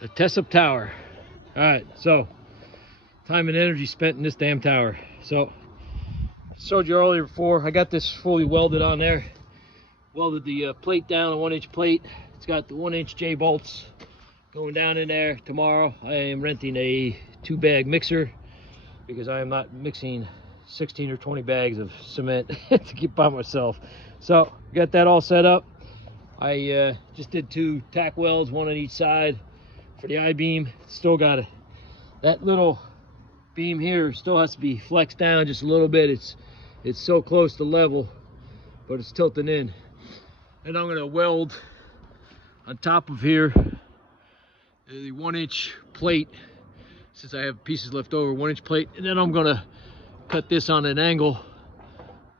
The Tesup tower. All right, so time and energy spent in this damn tower. So showed you earlier before, I got this fully welded on there. Welded the plate down, a 1-inch plate. It's got the 1-inch J bolts going down in there. Tomorrow I am renting a 2-bag mixer because I am not mixing 16 or 20 bags of cement to keep by myself. So got that all set up. I just did 2 tack welds, 1 on each side for the I-beam. Still got that little beam here still has to be flexed down just a little bit. It's so close to level, but it's tilting in. And I'm gonna weld on top of here the 1-inch plate, since I have pieces left over, 1-inch plate, and then I'm gonna cut this on an angle,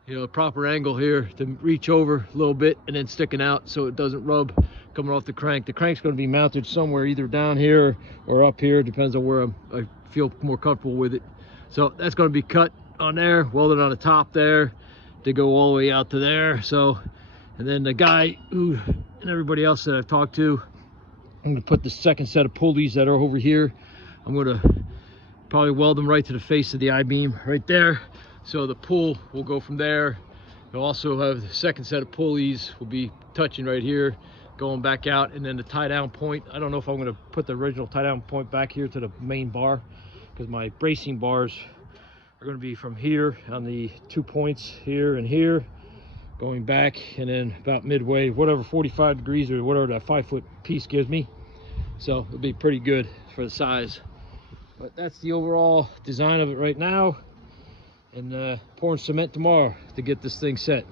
you know, a proper angle here to reach over a little bit and then sticking out so it doesn't rub coming off the crank. The crank's going to be mounted somewhere either down here or up here, depends on where I feel more comfortable with it. So that's going to be cut on there, welded on the top there to go all the way out to there. So, and then the guy who and everybody else that I've talked to, I'm going to put the second set of pulleys that are over here. I'm going to probably weld them right to the face of the I-beam right there. So the pull will go from there. You'll also have the second set of pulleys will be touching right here, going back out, and then the tie down point. I don't know if I'm going to put the original tie down point back here to the main bar, because my bracing bars are going to be from here on the 2 points here and here, going back, and then about midway, whatever 45 degrees or whatever that 5-foot piece gives me. So it'll be pretty good for the size. But that's the overall design of it right now. And pouring cement tomorrow to get this thing set.